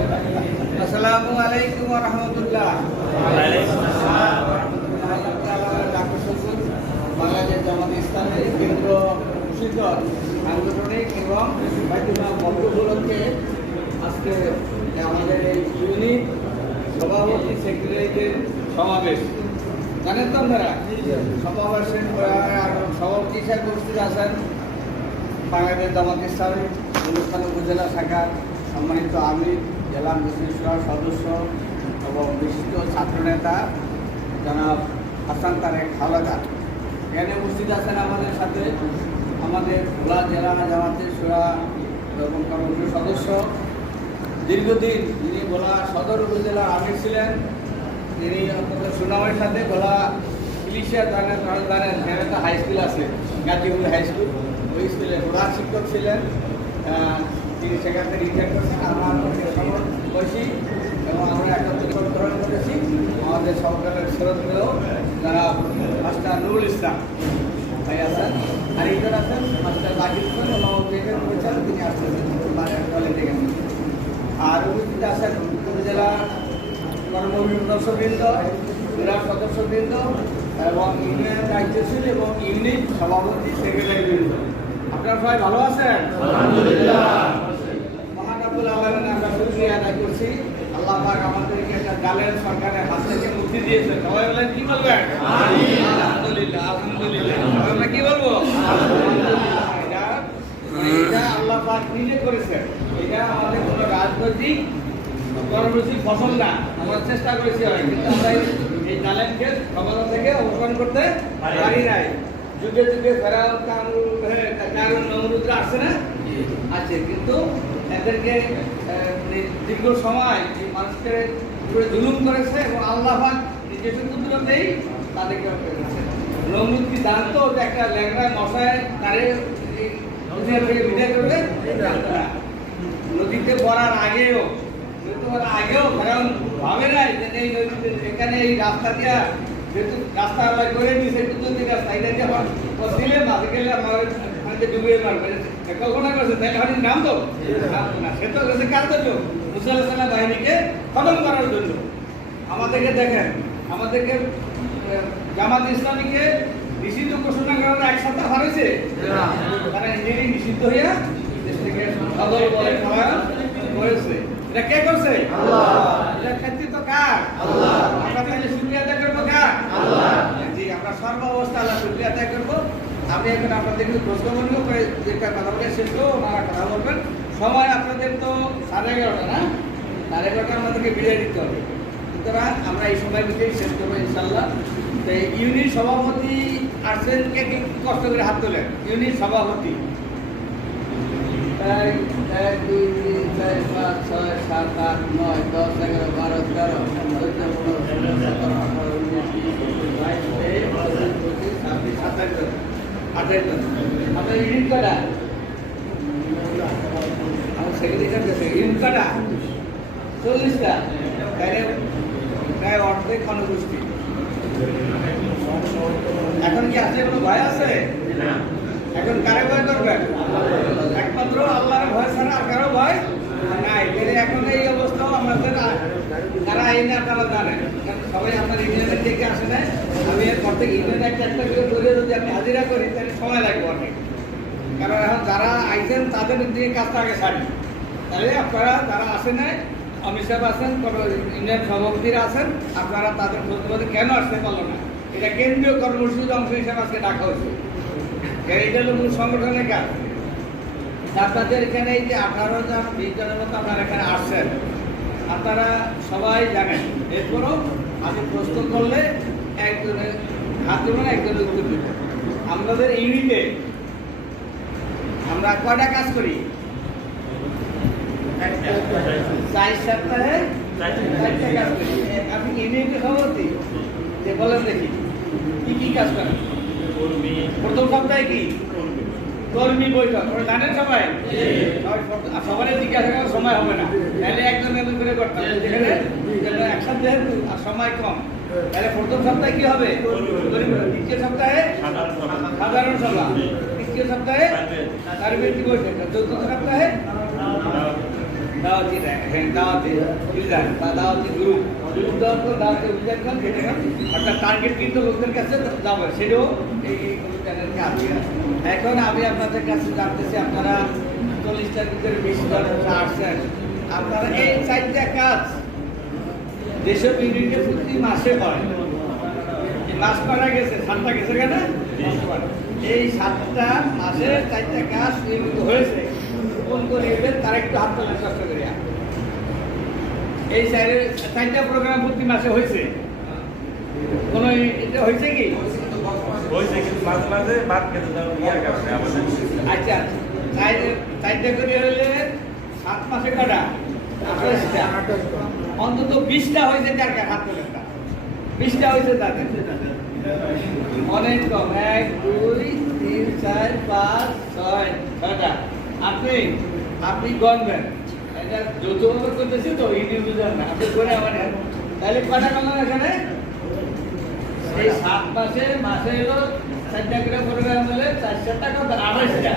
আসসালামু আলাইকুম রাহমাতুল্লাহ বাংলাদেশ জামাত ইসলামের কেন্দ্র মুর্শিদগঞ্জ সাংগঠনিক এবং আমাদের এই সভাপতি সেক্রেটারিদের সমাবেশ জানেন তো আপনারা সমাবেশের সভাপতি হিসাবে উপস্থিত আছেন বাংলাদেশ জামাত ইসলামী অনুষ্ঠান উপজেলা শাখার সম্মানিত আমির জেলা মুসলিম সদস্য এবং বিশিষ্ট ছাত্রনেতা জনাব হাসান তারেক হাওলাদার। এখানে উপস্থিত আছেন আমাদের সাথে আমাদের ভোলা জেলা জামাতের সুরা এবং কর্মসূচির সদস্য। দীর্ঘদিন যিনি ভোলা সদর উপজেলার আমির ছিলেন, তিনি অত্যন্ত সুনামের সাথে ভোলা ইলিশিয়া জানেন জানেন হাই স্কুল আছে, গাজীপুর হাই স্কুল। ওই স্কুলে প্রধান শিক্ষক ছিলেন। সেখান থেকে রিটায়ার করছেন আমার বয়সী এবং আমরা একাত্তর গ্রহণ করেছি আমাদের সরকারের শ্রদ্ধেয় যারা মাস্টার নুরুল ইসলাম ভাই আছেন আর এইজন আছেন মাস্টার জাকির এবং যেখানে করেছেন তিনি গেছেন আর উপস্থিত আছেন উপজেলা কর্মবৃন্দ জেলা সদস্যবৃন্দ এবং ইউনিয়ন দায়িত্বশীল এবং ইউনিট সভাপতি সেক্রেটারি বৃন্দ। আপনারা সবাই ভালো আছেন মহানাবুল আলমেন আমরা শুক্রিয়া আদায় করছি আল্লাহ এটা- আমাদের কোনো রাজনৈতিক, কর্মসূচি ফসল না। আমরা চেষ্টা করেছি কিন্তু আমরা এই চ্যালেঞ্জকে সমাধান থেকে অবসান করতে পারি নাই। যুগে যুগে কারুন কারুন নমরুদ্রা আসছে না? আছে কিন্তু এদেরকে দীর্ঘ সময় এই মানুষকে উপরে জুলুম করেছে এবং আল্লাহ নিজস্ব কুদরতেই তাদেরকে করেছে নমরুদ কি জানতো যে একটা ল্যাংড়া মশায় তারে বিদায় করবে? নদীতে পড়ার আগেও আগেও কারণ ভাবে নাই যে এই নদীতে এখানে এই রাস্তা দিয়া যেহেতু রাস্তা আবার করে দিয়েছে কুদরতি রাস্তা এটা দিয়ে আমার দিলে মাঝে গেলে আমার পানিতে ডুবিয়ে মারবে। কল্পনা করছে তাহলে হরিণ নাম তো? না সে তো গেছে কার জন্য মুসাল্লাহ বাহিনীকে খতম করার জন্য। আমাদেরকে দেখেন আমাদেরকে জামাত ইসলামীকে নিষিদ্ধ ঘোষণা করার এক সপ্তাহ হারিয়েছে তারা নিজেরই নিষিদ্ধ হইয়া দেশ থেকে বলে খাওয়া করেছে। এটা কে করছে? এটা কৃতিত্ব কার আমরা তাহলে শুক্রিয়া আদায় করব কার? জি আমরা সর্ব অবস্থা আল্লাহ শুক্রিয়া আদায় করব। আমি এখন আপনাদেরকে প্রশ্নমূলক করে যে কথা বলে শেষ করব ওনারা কথা বলবেন। সময় আপনাদের তো সাড়ে এগারোটা না? সাড়ে এগারোটা আমাদেরকে বিদায় দিতে হবে। সুতরাং আমরা এই সময় ভিতরেই শেষ করব ইনশাল্লাহ তো ইউনিট সভাপতি আসছেন কে? কষ্ট করে হাত তোলেন। ইউনিট সভাপতি। এক এক দুই তিন চার পাঁচ ছয় সাত আট নয় দশ এগারো বারো তেরো চোদ্দ পনেরো ষোলো সতেরো আঠারো উনিশ বিশ একুশ বাইশ তেইশ পঁচিশ ছাব্বিশ সাতাশ আঠাশ আপনার ইউনিট কটা আমার সেক্রেটারি ইউনিট কটা চল্লিশটা তাহলে প্রায় অর্ধেক এখন কি আছে কোনো ভয় আছে এখন কারে ভয় করবেন? একমাত্র আল্লাহর ভয় ছাড়া আর কারও ভয় নাই। এখন এই অবস্থাও আমাদের তারা এই না তারা জানেন সবাই আপনার ইউনিয়নের দিকে আসে না আমি এর পর থেকে একটা একটা করে ধরে যদি আমি হাজিরা করি, তাহলে সময় লাগবে অনেক। কারণ এখন যারা আইছেন, তাদের দিয়ে কাজটা আগে সারি তাহলে আপনারা যারা আসেন নাই অমিত সাহেব আছেন ইউনিয়ন সভাপতিরা আছেন, আপনারা তাদের প্রতিবাদে কেন আসতে পারল না? এটা কেন্দ্রীয় কর্মসূচির অংশ হিসাবে আজকে ডাকা হয়েছে। এটা হলো মূল সংগঠনের কাজ আপনাদের এখানে এই যে আঠারো জন, বিশ মতো আপনারা এখানে আসছেন। আপনারা সবাই জানেন, এরপরও আমি প্রশ্ন করলে একজনের হাত দেবো একজনের উত্তর দেবো আমাদের ইউনিটে আমরা কয়টা কাজ করি? চার সপ্তাহে কাজ করি। আপনি ইউনিটে সভাপতি? যে বলেন দেখি, কি কি কাজ করেন? প্রথম সপ্তাহে কি? কর্মী। বৈঠক। ওরা জানেন সবাই? সবারই জিজ্ঞাসা করার সময় হবে না। তাহলে একজন একজন করে করতে হবে যেখানে যেখানে একসাথে যেহেতু আর সময় কম। তাহলে প্রথম সপ্তাহে কি হবে? দ্বিতীয় সপ্তাহে সাধারণ সভা। তৃতীয় সপ্তাহে কার্মিক বৈঠক। চতুর্থ সপ্তাহে দাওয়াতি হ্যাঁ দাওয়াতি ইলজাম বা দাওয়াতি গ্রুপ গ্রুপ দেওয়ার পর দাওয়াতি অভিযান খান যেটা খান অর্থাৎ টার্গেট কিন্তু লোকদের কাছে যাবে। সেটাও এই এই অভিযানের কাজ এখন আমি আপনাদের কাছে জানতেছি আপনারা চল্লিশটার ভিতরে বেশি আসছেন। আপনারা এই চারটা কাজ। যেসব ইউনিটে প্রতি মাসে হয় মাস করা গেছে? সাতটা গেছে কেন? এই সাতটা মাসে চারটা কাজ নিয়মিত হয়েছে। কোন কোন ইউনিট তারা একটু হাত তোলার চেষ্টা করি এই চারের চারটা প্রোগ্রাম প্রতি মাসে হয়েছে? কোন এটা হয়েছে কি? হয়েছে কিন্তু মাঝে মাঝে ভাত খেতে কারণে আচ্ছা চারটা করে হলে সাত মাসে কটা? আঠাশটা। অন্তত বিশটা হয়েছে যার হাত তোলেন বিশটা হয়েছে তাদের অনেক কম। এক দুই তিন চার পাঁচ ছয় ছয়টা। আপনি আপনি গণবেন। এটা যৌথভাবে করতেছি তো ইন্ডিভিজুয়াল না। আপনি করে আমার তাহলে কটা গণন এখানে? এই সাত মাসে মাসে হলো চারটা করে প্রোগ্রাম হলে চারশো টাকা আড়াইশটা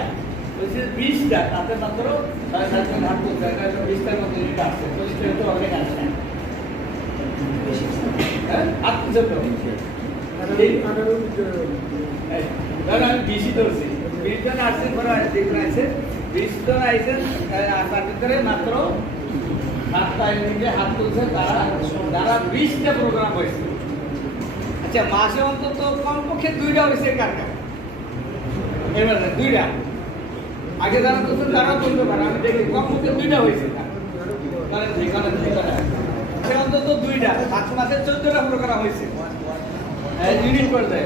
বলছে বিশটা তাতে মাত্র হাত তুলছে এটা হলো বিশটার মতো ইউনিট আসছে চল্লিশটা তো অনেক আসছে হ্যাঁ আমি বিশই ধরছি। বিশ জন আসছে ধরো যেগুলো আছে। বিশ জন আইসেন তার ভিতরে মাত্র সাতটা ইউনিটে হাত তুলছে তারা তারা বিশটা প্রোগ্রাম হয়েছে আচ্ছা মাসে অন্তত কমপক্ষে দুইটা হয়েছে কার কার এবার দুইটা। আগে যারা করছেন তারাও বলতে পারে। আমি দেখি কমপক্ষে দুইটা হয়েছে কারণ যেখানে যেখানে অন্তত দুইটা। পাঁচ মাসে চোদ্দটা প্রোগ্রাম হয়েছে। হ্যাঁ, ইউনিট পর্যায়ে?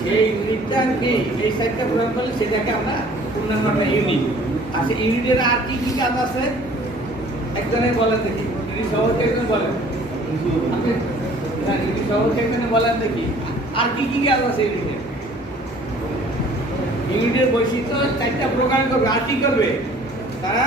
সেই ইউনিটটা এই চারটা প্রোগ্রাম করলে সেটাকে আমরা পূর্ণাঙ্গ একটা ইউনিট সেই ইউনিটের আর কি কি কাজ আছে? একজনে বলেন দেখি। ইউনিট সভাপতি একজন বলেন। হ্যাঁ ইউনিট সভাপতি একজনে বলেন দেখি। আর কি কি কাজ আছে ইউনিটের ইউনিটের বৈশিষ্ট্য চারটা প্রোগ্রাম করবে। আর কি করবে? তারা